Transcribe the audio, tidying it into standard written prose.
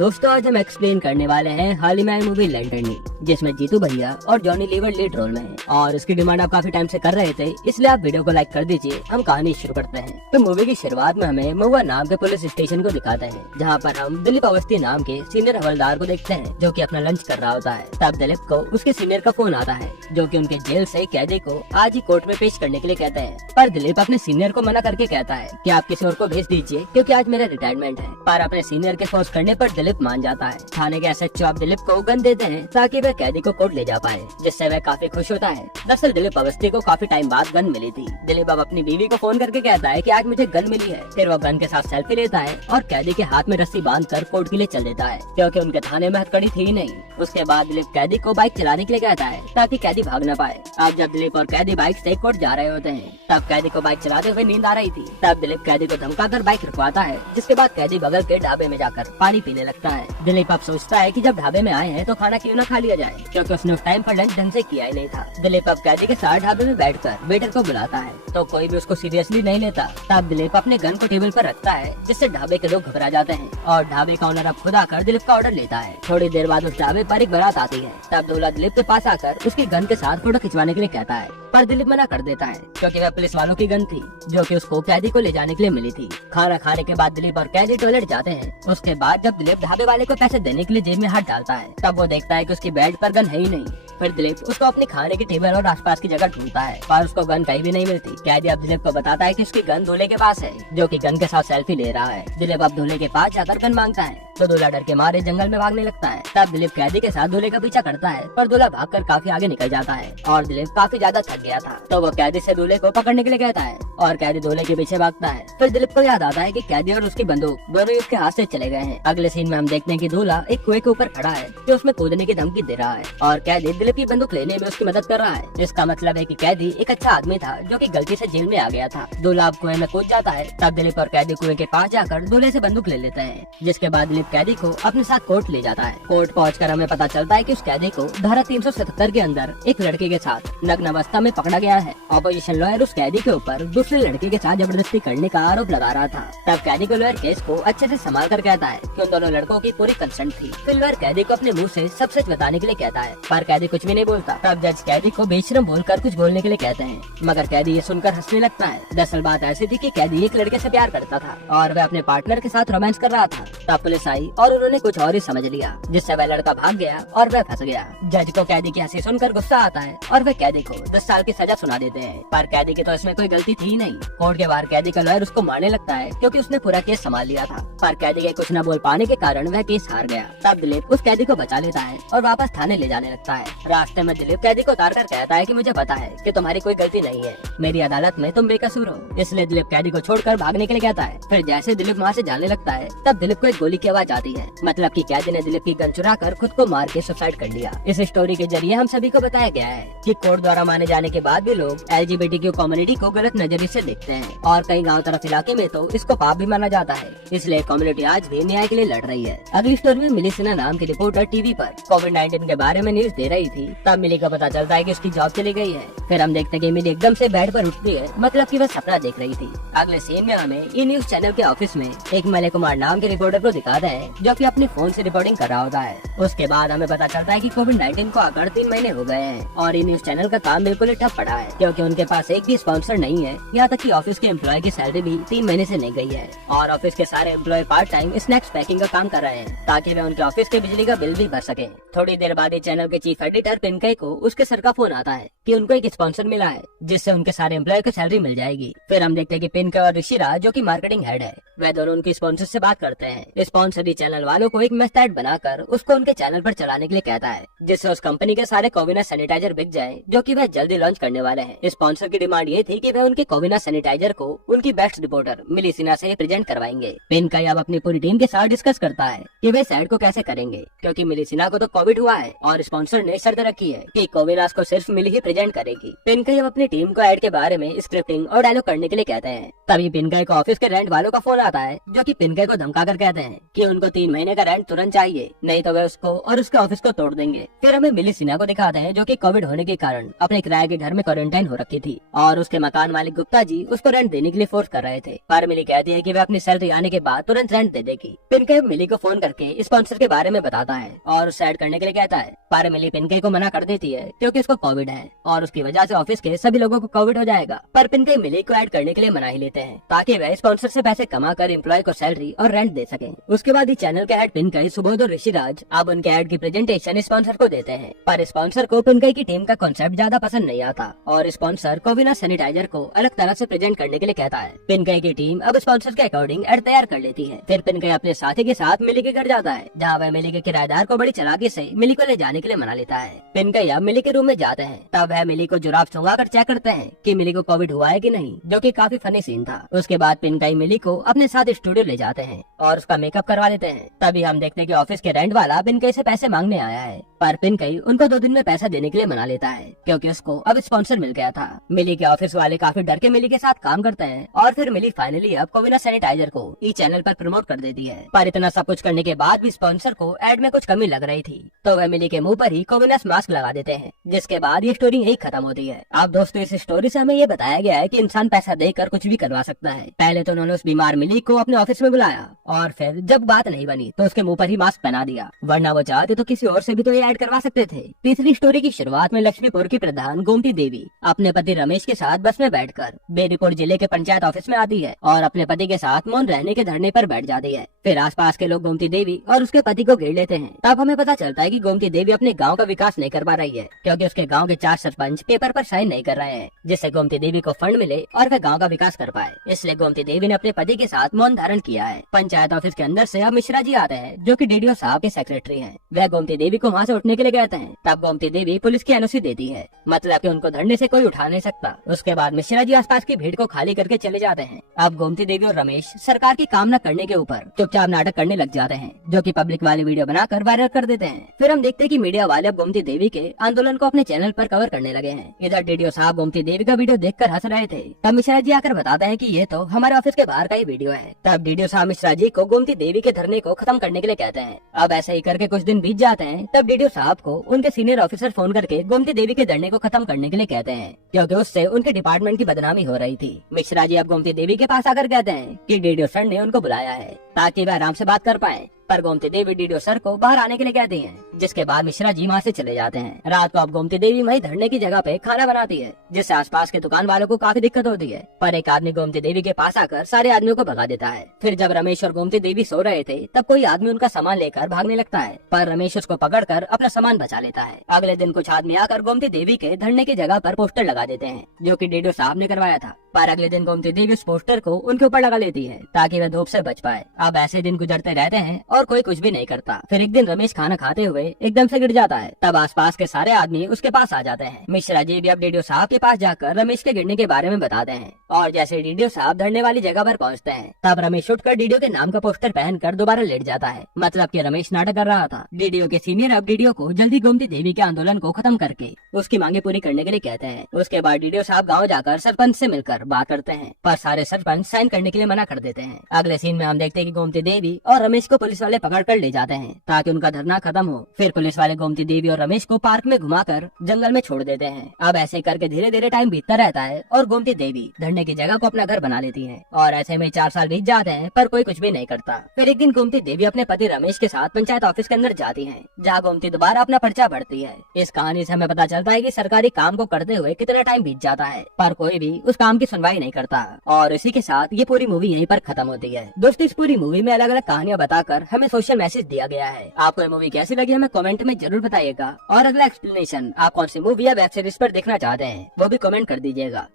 दोस्तों आज हम एक्सप्लेन करने वाले हैं हाल ही में आई मूवी लैंटर्नी, जिसमें जीतू भैया और जॉनी लीवर लीड रोल में हैं और इसकी डिमांड आप काफी टाइम से कर रहे थे, इसलिए आप वीडियो को लाइक कर दीजिए। हम कहानी शुरू करते हैं। तो मूवी की शुरुआत में हमें महुआ नाम के पुलिस स्टेशन को दिखाते हैं, जहाँ पर हम दिलीप अवस्थी नाम के सीनियर हवलदार को देखते हैं जो कि अपना लंच कर रहा होता है। तब दिलीप को उसके सीनियर का फोन आता है जो कि उनके जेल से कैदी को आज ही कोर्ट में पेश करने के लिए कहते हैं, पर दिलीप अपने सीनियर को मना करके कहता है कि आप किसी और को भेज दीजिए क्योंकि आज मेरा रिटायरमेंट है। पर अपने सीनियर के फोर्स करने पर दिलीप मान जाता है। थाने के एसएचओ आप दिलीप को गन देते हैं ताकि वह कैदी को कोर्ट ले जा पाए, जिससे वह काफी खुश होता है। दरअसल दिलीप अवस्थी को काफी टाइम बाद गन मिली थी। दिलीप अब अपनी बीवी को फोन करके कहता है कि आज मुझे गन मिली है। फिर वो गन के साथ सेल्फी लेता है और कैदी के हाथ में रस्सी बांधकर कोर्ट के लिए चल देता है क्योंकि उनके थाने में हथकड़ी थी ही नहीं। उसके बाद दिलीप कैदी को बाइक चलाने के लिए कहता है ताकि कैदी भाग न पाए। अब जब दिलीप और कैदी बाइक से कोर्ट जा रहे होते हैं, तब कैदी को बाइक चलाते हुए नींद आ रही थी। तब दिलीप कैदी को धमकाकर बाइक रुकवाता है, जिसके बाद कैदी बगल के ढाबे में जाकर पानी पीने लगता है। दिलीप अब सोचता है कि जब ढाबे में आए हैं तो खाना क्यों न खा लिया जाए, क्योंकि उसने उस टाइम पर लंच ढंग से किया ही नहीं था। दिलीप अब कैदी के साथ ढाबे में बैठकर वेटर को बुलाता है तो कोई भी उसको सीरियसली नहीं लेता। तब दिलीप अपने गन को टेबल पर रखता है, जिससे ढाबे के लोग घबरा जाते हैं और ढाबे का ओनर अब खुद आकर दिलीप का ऑर्डर लेता है। थोड़ी देर बाद उस ढाबे पर एक बारात आती है। तब दूल्हा दिलीप के पास आकर उसकी गन के साथ फोटो खिंचवाने के लिए कहता है, पर दिलीप मना कर देता है क्योंकि वह पुलिस वालों की गन थी जो कि उसको कैदी को ले जाने के लिए मिली थी। खाना खाने के बाद दिलीप और कैदी टॉयलेट जाते हैं। उसके बाद जब दिलीप ढाबे वाले को पैसे देने के लिए जेब में हाथ डालता है, तब वो देखता है कि उसकी बेड पर गन है ही नहीं। फिर दिलीप उसको अपने खाने की टेबल और आसपास की जगह ढूंढता है, पर उसको गन कहीं भी नहीं मिलती। कैदी अब दिलीप को बताता है कि उसकी गन दूल्हे के पास है जो कि गन के साथ सेल्फी ले रहा है। दिलीप अब दूल्हे के पास जाकर गन मांगता है तो दूल्हा डर के मारे जंगल में भागने लगता है। तब दिलीप कैदी के साथ दूल्हे का पीछा करता है, पर दूल्हा भागकर काफी आगे निकल जाता है और दिलीप काफी ज्यादा थक गया था तो वो कैदी से दूल्हे को पकड़ने के लिए कहता है और कैदी दूल्हे के पीछे भागता है। फिर दिलीप को याद आता है कि कैदी और उसकी बंदूक दोनों उसके हाथ से चले गए हैं। अगले सीन में हम देखते हैं कि दूल्हा एक कुएं के ऊपर खड़ा है जो उसमें कूदने की धमकी दे रहा है और कैदी दिलीप की बंदूक लेने में उसकी मदद कर रहा है, जिसका मतलब है कि कैदी एक अच्छा आदमी था जो कि गलती से जेल में आ गया था। दूल्हा अब कुएं में कूद जाता है। तब दिलीप और कैदी कुएं के पास जाकर दूल्हे से बंदूक ले लेते हैं, जिसके बाद दिलीप कैदी को अपने साथ कोर्ट ले जाता है। कोर्ट पहुंचकर हमें पता चलता है कि उस कैदी को धारा 377 के अंदर एक लड़के के साथ नग्न अवस्था में पकड़ा गया है। ऑपोजिशन लॉयर उस कैदी के ऊपर दूसरे लड़के के साथ जबरदस्ती करने का आरोप लगा रहा था। तब कैदी को लॉयर केस को अच्छे से संभाल कर कहता है कि उन दोनों लड़कों की पूरी कंसेंट थी। फिर लॉयर कैदी को अपने मुंह से सब सच बताने के लिए कहता है, पर कैदी कुछ भी नहीं बोलता। तब जज कैदी को बेशरम बोलकर कुछ बोलने के लिए कहते हैं, मगर कैदी ये सुनकर हंसने लगता है। दरअसल बात ऐसी थी कि कैदी एक लड़के से प्यार करता था और वह अपने पार्टनर के साथ रोमांस कर रहा था। तब पुलिस आई और उन्होंने कुछ और ही समझ लिया, जिससे वह लड़का भाग गया और वह फंस गया। जज को कैदी की हंसी सुनकर गुस्सा आता है और वह कैदी को 10 साल की सजा सुना देते हैं, पर कैदी की तो इसमें कोई गलती थी नहीं। कोर्ट के बाहर कैदी का लॉयर उसको मारने लगता है क्योंकि उसने पूरा केस संभाल लिया था, पर कैदी के कुछ न बोल पाने के कारण वह केस हार गया। तब दिलीप उस कैदी को बचा लेता है और वापस थाने ले जाने लगता है। रास्ते में दिलीप कैदी को उतार कर कहता है कि मुझे पता है कि तुम्हारी कोई गलती नहीं है, मेरी अदालत में तुम बेकसूर हो, इसलिए दिलीप कैदी को छोड़कर भागने के लिए कहता है। फिर जैसे दिलीप वहाँ से जाने लगता है, तब दिलीप को एक गोली की आवाज आती है, मतलब कि कैदी ने दिलीप की गन चुरा कर खुद को मार के सुसाइड कर लिया। इस स्टोरी के जरिए हम सभी को बताया गया है कि कोर्ट द्वारा माने जाने के बाद भी लोग LGBTQ कम्युनिटी को गलत नजरिए से देखते हैं और कई गाँव तरफ इलाके में तो इसको पाप भी माना जाता है, इसलिए कम्युनिटी आज भी न्याय के लिए लड़ रही है। अगली स्टोरी में मिली सिन्हा नाम की रिपोर्टर टीवी पर कोविड-19 के बारे में न्यूज दे रही थी। तब मिली को पता चलता है कि उसकी जॉब चली गई है। फिर हम देखते हैं कि मिली एकदम से बेड पर उठती है, मतलब कि वह सपना देख रही थी। अगले सीन में हमें ई न्यूज चैनल के ऑफिस में एक मलय कुमार नाम के रिपोर्टर को दिखाते हैं जो कि अपने फोन से रिपोर्टिंग कर रहा होता है। उसके बाद हमें पता चलता है कि कोविड-19 को आकर 3 महीने हो गए हैं और ई न्यूज चैनल का काम बिल्कुल ही ठप पड़ा है क्योंकि उनके पास एक भी स्पॉन्सर नहीं है। यहाँ तक कि ऑफिस के एम्प्लॉय की सैलरी भी 3 महीने से नहीं गई है और ऑफिस के सारे employ part time snacks packing का काम कर रहे हैं ताकि वे उनके ऑफिस के बिजली का बिल भी भर सके। थोड़ी देर बाद चैनल के चीफ एडिटर पिनकई को उसके सर का फोन आता है कि उनको एक स्पॉन्सर मिला है जिससे उनके सारे एम्प्लॉय को सैलरी मिल जाएगी। फिर हम देखते हैं कि पिनकई और ऋषिरा जो कि मार्केटिंग हेड है, वे दोनों उनकी स्पॉन्सर से बात करते हैं। स्पॉन्सर चैनल वालों को एक वेबसाइट बनाकर उसको उनके चैनल पर चलाने के लिए कहता है, जिससे उस कंपनी के सारे कोविना सैनिटाइजर बिक जाए जो कि वह जल्दी लॉन्च करने वाले हैं। स्पॉन्सर की डिमांड ये थी कि वह उनके कोविना सैनिटाइजर को उनकी बेस्ट रिपोर्टर मिली सिन्हा से प्रेजेंट करवाएंगे। पिनकई अब अपनी पूरी टीम के साथ डिस्कस करता है कि वे साइड को कैसे करेंगे क्योंकि मिली सिन्हा को तो कोविड हुआ है और स्पॉन्सर ने शर्त रखी है कि कोविनास को सिर्फ मिली ही प्रेजेंट करेगी। पिनकई अब अपनी टीम को ऐड के बारे में स्क्रिप्टिंग और डायलॉग करने के लिए कहते हैं। तभी पिनकई को ऑफिस के रेंट वालों का फोन आता है जो कि पिनके को धमका कर कहते हैं कि उनको 3 महीने का रेंट तुरंत चाहिए, नहीं तो वे उसको और उसके ऑफिस को तोड़ देंगे। फिर हमें मिली सिन्हा को दिखाते हैं जो कि कोविड होने के कारण अपने किराए के घर में क्वारंटाइन हो रखी थी और उसके मकान मालिक गुप्ता जी उसको रेंट देने के लिए फोर्स कर रहे थे, पर मिली कहती है कि वे अपनी सैलरी आने के बाद तुरंत रेंट दे देगी। पिनके मिली को फोन करके स्पॉन्सर के बारे में बताता है और उसे ऐड करने के लिए कहता है, पर मिली पिनके को मना कर देती है क्योंकि उसको कोविड है और उसकी वजह से ऑफिस के सभी लोगों को कोविड हो जाएगा। पर पिनके मिली को ऐड करने के लिए मना ही लेते हैं ताकि वह स्पॉन्सर से पैसे कमा कर एम्प्लॉय को सैलरी और रेंट दे सके। उसके बाद ही चैनल के हेड पिनके सुबोध और ऋषिराज अब उनके ऐड की प्रेजेंटेशन स्पॉन्सर को देते हैं, पर स्पॉन्सर को पिनके की टीम का कॉन्सेप्ट ज्यादा पसंद नहीं आता और स्पॉन्सर कोविना सैनिटाइजर को अलग तरह से प्रेजेंट करने के लिए कहता है। पिनके की टीम अब स्पॉन्सर के अकॉर्डिंग ऐड तैयार कर लेती है। फिर पिनके अपने साथी के साथ मिली के घर जाता है जहाँ वह मिली के किराएदार को बड़ी चालाकी से मिली को ले जाने के लिए मना लेता है। पिनके अब मिली के रूम में जाते हैं, तब वह मिली को जुराब सूंघा कर चेक करते हैं कि मिली को कोविड हुआ है कि नहीं, जो कि काफी फनी सीन था। उसके बाद पिनके मिली को अपने साथ स्टूडियो ले जाते हैं और उसका मेकअप करवा देते हैं। तभी हम देखते हैं कि ऑफिस के रेंट वाला पिनके से पैसे मांगने आया है, पर पिनके उनको 2 दिन में पैसा देने के लिए मना लेता है क्योंकि उसको अब स्पॉन्सर मिल गया था। मिली के ऑफिस वाले काफी डर के मिली के साथ काम करते हैं और फिर मिली फाइनली अब कोविना सैनिटाइजर को ई चैनल पर प्रमोट कर देती है। पर इतना सब कुछ करने के बाद भी स्पॉन्सर को एड में कुछ कमी लग रही थी, तो वह मिली के मुंह पर ही कोविनास मास्क लगा देते हैं, जिसके बाद ये स्टोरी यही खत्म होती है। अब दोस्तों इस स्टोरी से हमें ये बताया गया है कि इंसान पैसा देकर कुछ भी करवा सकता है। पहले तो उन्होंने उस बीमार मिली को अपने ऑफिस में बुलाया और फिर जब बात नहीं बनी तो उसके मुंह पर ही मास्क पहना दिया, वरना वो चाहते तो किसी और से भी तो ये ऐड करवा सकते थे। तीसरी स्टोरी की शुरुआत में लक्ष्मीपुर की प्रधान गोमती देवी अपने पति रमेश के साथ बस में बैठकर बेरीपुर जिले के पंचायत ऑफिस में आती है और अपने पति के साथ मौन रहने के धरने पर बैठ जाती है। फिर आसपास के लोग गोमती देवी और उसके पति को घेर लेते हैं। तब हमें पता चलता है कि गोमती देवी अपने गांव का विकास नहीं कर पा रही है क्योंकि उसके गांव के 4 सरपंच पेपर पर साइन नहीं कर रहे हैं, जिससे गोमती देवी को फंड मिले और वह गांव का विकास कर पाए। इसलिए गोमती देवी ने अपने पति के साथ मौन धारण किया है। पंचायत ऑफिस के अंदर से अब मिश्रा जी आते हैं जो कि डीडीओ साहब के सेक्रेटरी हैं। वह गोमती देवी को वहाँ से उठने के लिए कहते हैं। तब गोमती देवी पुलिस की एनओसी देती है, मतलब कि उनको धरने से कोई उठा नहीं सकता। उसके बाद मिश्रा जी आसपास की भीड़ को खाली करके चले जाते हैं। अब गोमती देवी और रमेश सरकार की काम न करने के ऊपर चुपचाप नाटक करने लग जाते हैं, जो कि पब्लिक वाली वीडियो बनाकर वायरल कर देते हैं। फिर हम देखते हैं कि मीडिया वाले अब गोमती देवी के आंदोलन को अपने चैनल पर कवर करने लगे हैं। इधर डीडीओ साहब गोमती देवी का वीडियो देखकर हंस रहे थे। तब मिश्रा जी आकर बताते हैं कि ये तो हमारे ऑफिस के बाहर का ही वीडियो है। तब डीडीओ साहब मिश्रा जी को गोमती देवी के धरने को खत्म करने के लिए कहते हैं। अब ऐसे ही करके कुछ दिन बीत जाते हैं। तब डीडीओ साहब को उनके सीनियर ऑफिसर फोन करके गोमती देवी के धरने को खत्म करने के लिए कहते हैं क्योंकि उससे उनके डिपार्टमेंट की बदनामी हो रही थी। मिश्रा जी अब गोमती देवी के पास आकर कहते हैं कि डीडीओ सर ने उनको बुलाया है ताकि वह आराम से बात कर पाए, पर गोमती देवी डीडीओ सर को बाहर आने के लिए कहती हैं, जिसके बाद मिश्रा जी वहाँ से चले जाते हैं। रात को अब गोमती देवी वहीं धरने की जगह पे खाना बनाती है, जिससे आसपास के दुकान वालों को काफी दिक्कत होती है। पर एक आदमी गोमती देवी के पास आकर सारे आदमियों को भगा देता है। फिर जब रमेश और गोमती देवी सो रहे थे तब कोई आदमी उनका सामान लेकर भागने लगता है, पर रमेश उसको पकड़कर अपना सामान बचा लेता है। अगले दिन कुछ आदमी आकर गोमती देवी के धरने की जगह पर पोस्टर लगा देते हैं, जो कि डीडीओ साहब ने करवाया था। पर अगले दिन गोमती देवी उस पोस्टर को उनके ऊपर लगा लेती है ताकि वह धूप से बच पाए। अब ऐसे दिन गुजरते रहते हैं और कोई कुछ भी नहीं करता। फिर एक दिन रमेश खाना खाते हुए एकदम से गिर जाता है। तब आसपास के सारे आदमी उसके पास आ जाते हैं। मिश्रा जी भी अब डीडीओ साहब के पास जाकर रमेश के गिरने के बारे में बताते हैं और जैसे डीडीओ साहब धरने वाली जगह पर पहुंचते हैं तब रमेश उठकर डीडीओ के नाम का पोस्टर पहनकर दोबारा लेट जाता है, मतलब कि रमेश नाटक कर रहा था। डीडीओ के सीनियर अब डीडीओ को जल्दी गोमती देवी के आंदोलन को खत्म करके उसकी मांगे पूरी करने के लिए कहते हैं। उसके बाद डीडीओ साहब गाँव जाकर सरपंच से मिलकर बात करते हैं, पर सारे सरपंच साइन करने के लिए मना कर देते हैं। अगले सीन में हम देखते हैं कि गोमती देवी और रमेश को पुलिस वाले पकड़ कर ले जाते हैं ताकि उनका धरना खत्म हो। फिर पुलिस वाले गोमती देवी और रमेश को पार्क में घुमाकर जंगल में छोड़ देते हैं। अब ऐसे करके धीरे धीरे टाइम बीतता रहता है और गोमती देवी धरने की जगह को अपना घर बना लेती है और ऐसे में 4 साल बीत जाते हैं पर कोई कुछ भी नहीं करता। फिर एक दिन गोमती देवी अपने पति रमेश के साथ पंचायत ऑफिस के अंदर जाती है, जहाँ गोमती दोबारा अपना पर्चा भरती है। इस कहानी से हमें पता चलता है कि सरकारी काम को करते हुए कितना टाइम बीत जाता है पर कोई भी उस काम की सुनवाई नहीं करता। और इसी के साथ ये पूरी मूवी यहीं पर खत्म होती है। दोस्तों इस पूरी मूवी में अलग अलग कहानियां बताकर हमें सोशल मैसेज दिया गया है। आपको ये मूवी कैसी लगी हमें कमेंट में जरूर बताइएगा और अगला एक्सप्लेनेशन आप कौन सी मूवी या वेब सीरीज पर देखना चाहते हैं वो भी कमेंट कर दीजिएगा।